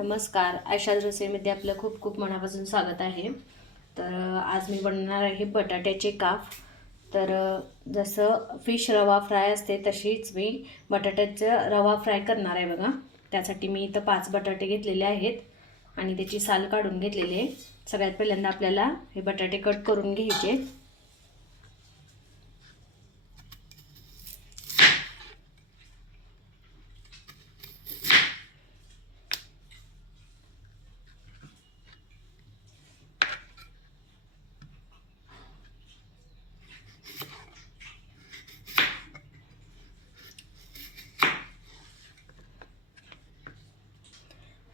नमस्कार, आयशाज रेसिपीमध्ये आपलं खूप खूप मनापासून स्वागत आहे। तर आज मी बनवणार आहे बटाट्याचे काप। तर जसं फिश रवा फ्राय असते तशीच मी बटाट्याचं रवा फ्राय करणार आहे बघा। त्यासाठी मी इथं 5 बटाटे घेतलेले आहेत आणि त्याची साल काढून घेतलेली आहे। सगळ्यात पहिल्यांदा आपल्याला हे बटाटे कट करून घ्यायचे।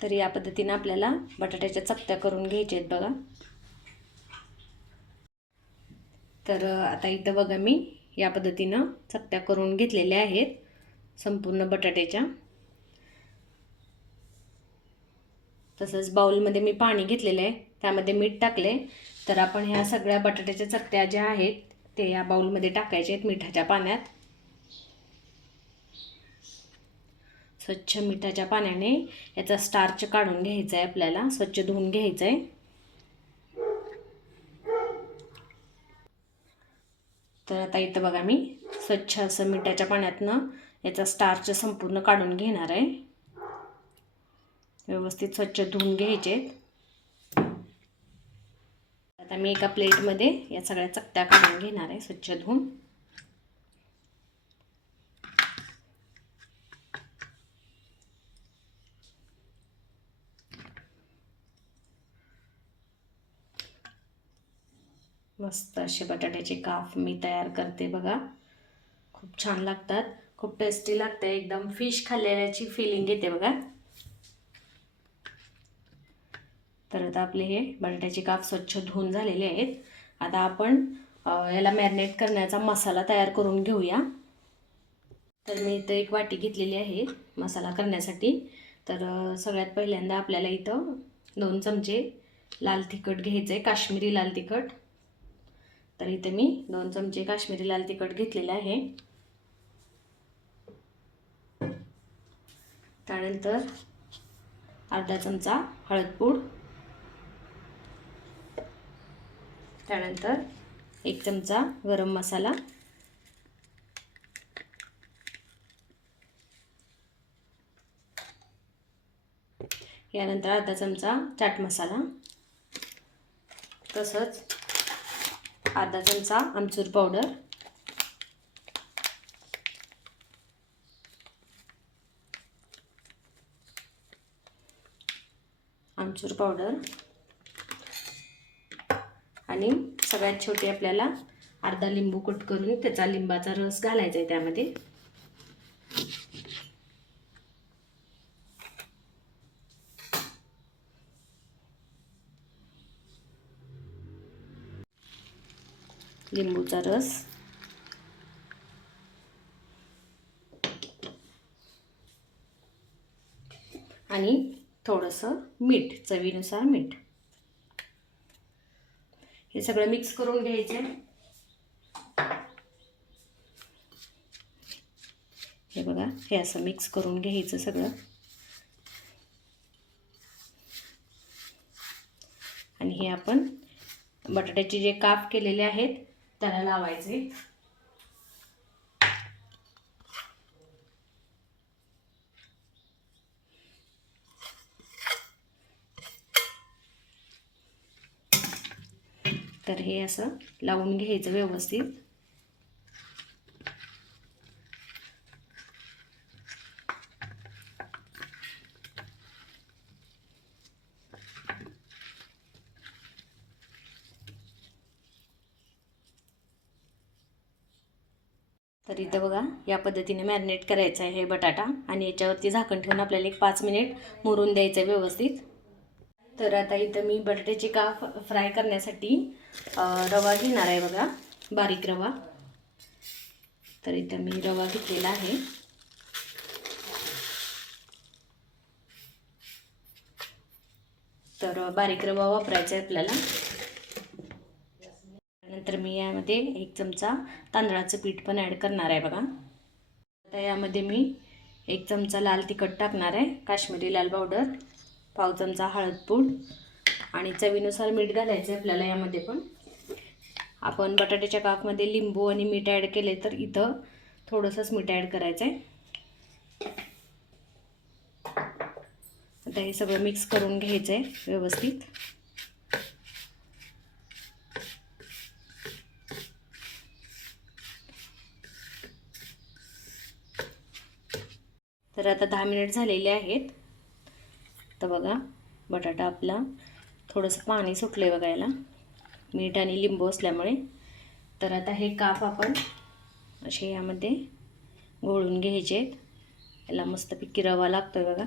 तर या पद्धतीने आपल्याला बटाट्याच्या चकत्या करून घ्यायच्या आहेत बघा। तर आता इथं बघा मी या पद्धतीने चकत्या करून घेतलेल्या आहेत संपूर्ण बटाट्याच्या। तसंच बाउलमध्ये मी पाणी घेतलेलं आहे, त्यामध्ये मीठ टाकले। तर आपण ह्या सगळ्या बटाट्याच्या चकत्या ज्या आहेत ते या बाउलमध्ये टाकायचे आहेत मिठाच्या पाण्यात। स्वच्छ मिठाच्या पाण्याने याचा स्टार्च काढून घ्यायचा आहे आपल्याला, स्वच्छ धुवून घ्यायचं आहे। तर आता इथं बघा मी स्वच्छ असं मिठाच्या पाण्यातनं याचा स्टार्च संपूर्ण काढून घेणार आहे। व्यवस्थित स्वच्छ धुवून घ्यायचे। आता मी एका प्लेटमध्ये या सगळ्या चकत्या काढून घेणार आहे स्वच्छ धुवून। मस्त असे बटाट्याचे काप मी तयार करते बघा। खूप छान लागतात, खूप टेस्टी लागते, एकदम फिश खाल्ल्याची फीलिंग येते बघा। तर आता आपले हे बटाट्याचे काप स्वच्छ धुवून झालेले आहेत। आता आपण याला मॅरिनेट करण्याचा मसाला तयार करून घेऊया। तर मी इथं एक वाटी घेतलेली आहे मसाला करण्यासाठी। तर सगळ्यात पहिल्यांदा आपल्याला इथं 2 चमचे लाल तिखट घ्यायचं आहे, काश्मीरी लाल तिखट। तर इथे मी 2 चमचे काश्मीरी लाल तिखट घेतलेले आहे। त्यानंतर अर्धा चमचा हळदपूड, त्यानंतर 1 चमचा गरम मसाला, यानंतर अर्धा चमचा चाट मसाला, तसंच अर्धा चमचा आमचूर पावडर, आमचूर पावडर आणि सगळ्यात छोटी आपल्याला अर्धा लिंबू कट करून त्याचा लिंबाचा रस घालायचा आहे त्यामध्ये। लिंबूचा रस आणि थोडंसं मीठ, चवीनुसार मीठ, हे सगळं मिक्स करून घ्यायचे। हे बघा, हे असं मिक्स करून घ्यायचं सगळं आणि हे आपण बटाट्याचे जे काप केलेले आहेत त्याला लावायचे। तर हे असं लावून घ्यायचं व्यवस्थित। तर इथं बघा या पद्धतीने मॅरिनेट करायचं आहे हे बटाटा आणि याच्यावरती झाकण ठेवून आपल्याला एक 5 मिनिट मुरून द्यायचं आहे व्यवस्थित। तर आता इथं मी बटाट्याचे काप फ्राय करण्यासाठी रवा घेणार आहे बघा, बारीक रवा। तर इथं मी रवा घेतलेला आहे। तर बारीक रवा वापरायचा आहे आपल्याला। नंतर मी यामध्ये 1 चमचा तांदळाचं पीठ पण ॲड करणार आहे बघा। आता यामध्ये मी 1 चमचा लाल तिखट टाकणार आहे, काश्मीरी लाल पावडर, पाव चमचा हळदपूड आणि चवीनुसार मीठ घालायचं आहे आपल्याला यामध्ये. पण आपण बटाट्याच्या कापमध्ये लिंबू आणि मीठ ॲड केले तर इथं थोडंसंच मीठ ॲड करायचं आहे. आता हे सगळं मिक्स करून घ्यायचं आहे व्यवस्थित. तर आता 10 मिनिट झालेले आहेत. तर बघा बटाटा आपला थोडंसं पाणी सुटलं आहे बघा याला, मीठ आणि लिंबू असल्यामुळे. तर आता हे काप आपण असे यामध्ये घोळून घ्यायचे आहेत. याला मस्तपैकी रवा लागतो आहे बघा.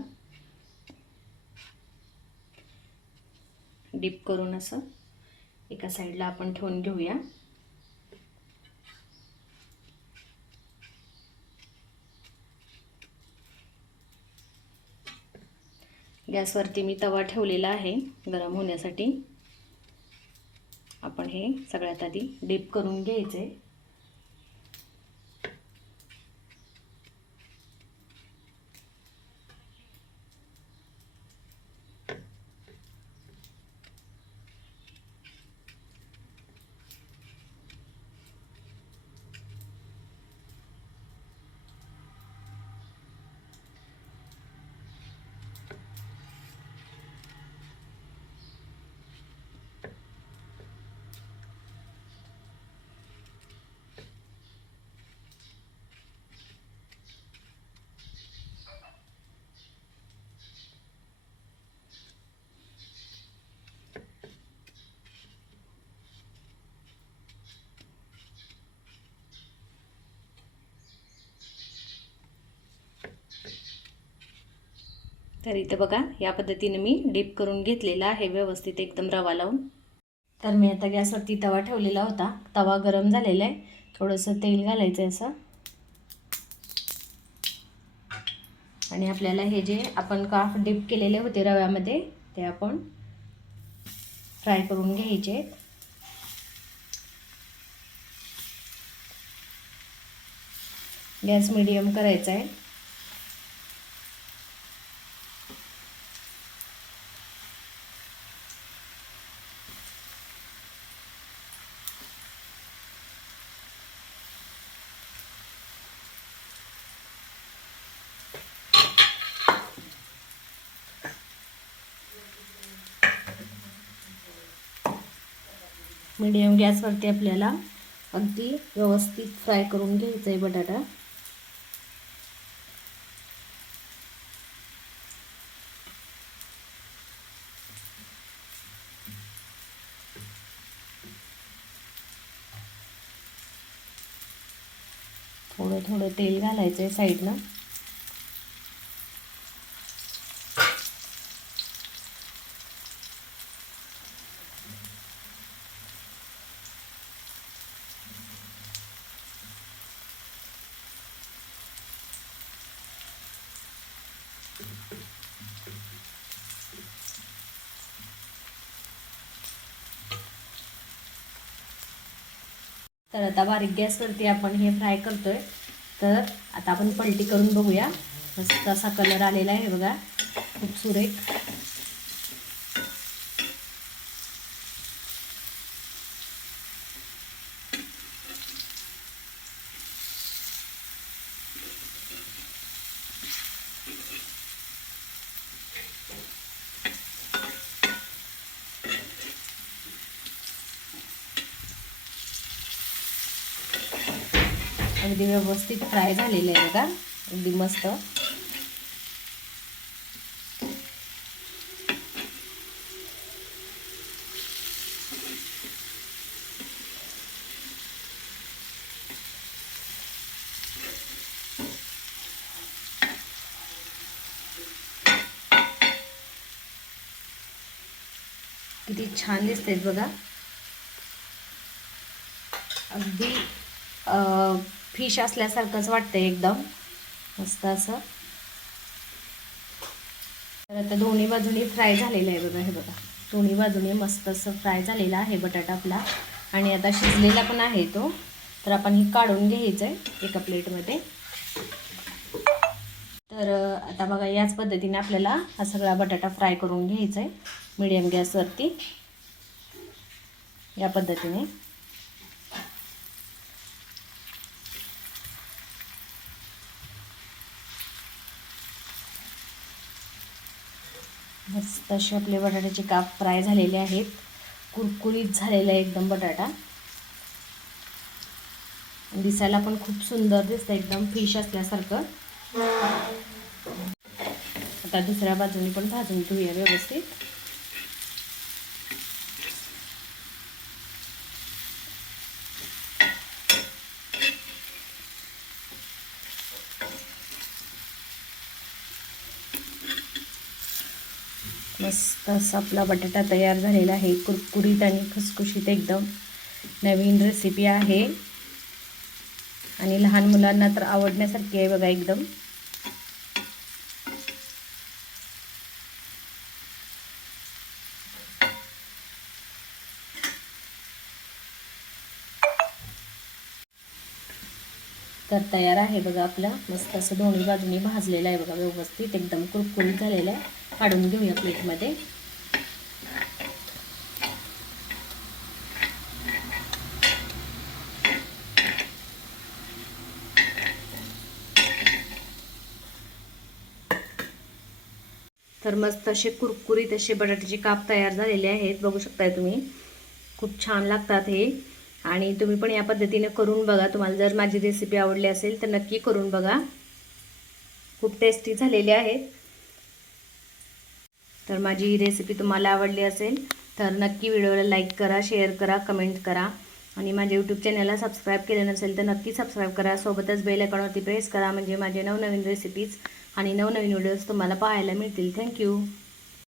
डीप करून असं एका साईडला आपण ठेवून घेऊया. गॅसवरती मी तवा ठेवलेला आहे गरम होण्यासाठी. आपण हे सगळ्यात आधी डीप करून घ्यायचे. तर इथं बघा या पद्धतीने मी डीप करून घेतलेला आहे व्यवस्थित एकदम रवा लावून. तर मी आता गॅसवरती तवा ठेवलेला होता. तवा गरम झालेला आहे. थोडंसं तेल घालायचं असं. आणि आपल्याला हे जे आपण काप डीप केलेले होते रव्यामध्ये ते आपण फ्राय करून घ्यायचे. गॅस मीडियम करायचा आहे. मीडियम गॅसवरती आपल्याला अगदी व्यवस्थित फ्राय करून घ्यायचा आहे बटाटा. थोडं थोडं तेल घालायचं आहे साईडनं. तर आता बारीक गॅसवरती आपण हे फ्राय करतोय. तर आता आपण पलटी करून बघूया. मस्त असा कलर आलेला आहे बघा, खूप सुरेख. अगदी व्यवस्थित फ्राय झालेलं आहे बघा, अगदी मस्त. किती छान दिसते बघा, अगदी फिश असल्यासारखंच वाटतंय एकदम मस्त असं. तर आता दोन्ही बाजूनी फ्राय झालेलं आहे बघा. हे बघा दोन्ही बाजूने मस्त असं फ्राय झालेला आहे बटाटा आपला. आणि आता शिजलेला पण आहे तो. तर आपण हे काढून घ्यायचं आहे एका प्लेटमध्ये. तर आता बघा याच पद्धतीने आपल्याला हा सगळा बटाटा फ्राय करून घ्यायचा आहे मीडियम गॅसवरती या पद्धतीने. मस्त असे आपले बटाट्याचे काप फ्राय झालेले आहेत, कुरकुरीत झालेला आहे एकदम बटाटा. दिसायला पण खूप सुंदर दिसतं, एकदम फिश असल्यासारखं. आता दुसऱ्या बाजूने पण भाजून घेऊया व्यवस्थित. मस्त असा आपला बटाटा तयार झालेला आहे, कुरकुरीत आणि खुसखुशीत एकदम. नवीन रेसिपी आहे आणि लहान मुलांना तर आवडण्यासारखी आहे बघा एकदम. तर तयार आहे बघा आपला. मस्त असं दोन्ही बाजूनी भाजलेला आहे बघा व्यवस्थित, एकदम कुरकुरीत झालेला आहे. काढून घेऊया प्लेटमध्ये. तर मस्त असे कुरकुरीत असे बटाट्याचे काप तयार झालेले आहेत, बघू शकताय तुम्ही. खूप छान लागतात हे आणि तुम्ही पण या पद्धतीने करून बघा. तुम्हाला जर माझी रेसिपी आवडली असेल तर नक्की करून बघा, खूप टेस्टी झालेली आहेत. तर माझी ही रेसिपी तुम्हाला आवडली असेल तर नक्की व्हिडिओला लाईक करा, शेअर करा, कमेंट करा आणि माझ्या यूट्यूब चॅनलला सबस्क्राईब केलं नसेल तर नक्की सबस्क्राईब करा. सोबतच बेल आयकॉनवरती प्रेस करा म्हणजे माझे नवनवीन रेसिपीज आणि नवनवीन व्हिडिओज तुम्हाला पाहायला मिळतील. थँक्यू.